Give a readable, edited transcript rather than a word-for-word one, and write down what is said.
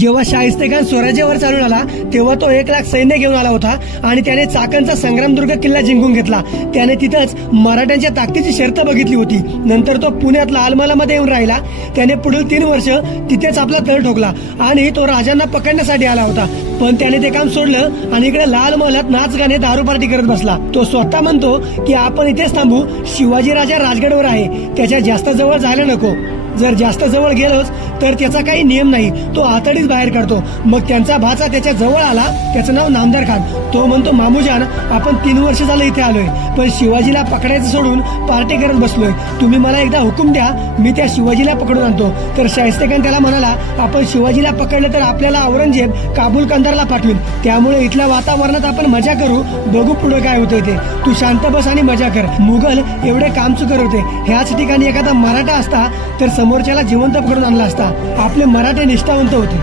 जेव्हा शाहिस्तेखान स्वराज्यावर चालून आला तेव्हा तो 1 लाख सैन्य घेऊन आला होता आणि त्याने चाकणचा संग्रामदुर्ग किल्ला जिंकून घेतला। त्याने तिथंच मराठ्यांच्या ताकदीची शर्त बघितली होती। नंतर तो पुण्यात लालमहालामध्ये येऊन राहिला। त्याने पुढील 3 वर्ष तिथेच आपला तळ ठोकला आणि तो राजांना पकडण्यासाठी आला होता, पण त्याने ते काम सोडलं आणि इकडे लाल महालात नाच गाणे दारू पार्टी करत बसला। तो स्वतः म्हणतो की आपण इथेच थांबू, शिवाजी राजा राजगडवर आहे, त्याच्या जास्त जवळ जायला नको। जर जास्त जवळ गेलोच तर त्याचा काही नियम नाही, तो आतडीच बाहेर काढतो। मग त्यांचा भाचा त्याच्या जवळ आला, त्याचं नाव नामदार खान। तो म्हणतो, मामूजान आपण 3 वर्ष झालं इथे आलोय, पण शिवाजीला पकडायचं सोडून पार्टी करत बसलोय। तुम्ही मला एकदा हुकूम द्या, मी त्या शिवाजीला पकडून आणतो। तर शाहिस्तेखान त्याला म्हणाला, आपण शिवाजीला पकडलं तर आपल्याला औरंगजेब काबूल कंदारला पाठवेल, त्यामुळे इथल्या वातावरणात आपण मजा करू, बघू पुढे काय होतंय ते। तू शांत बस आणि मजा कर। मुघल एवढे कामचुकर होते, ह्याच ठिकाणी एखादा मराठा असता तर समोरच्याला जिवंत पकडून आणला असता। आपले मराठे निष्ठावंत होते।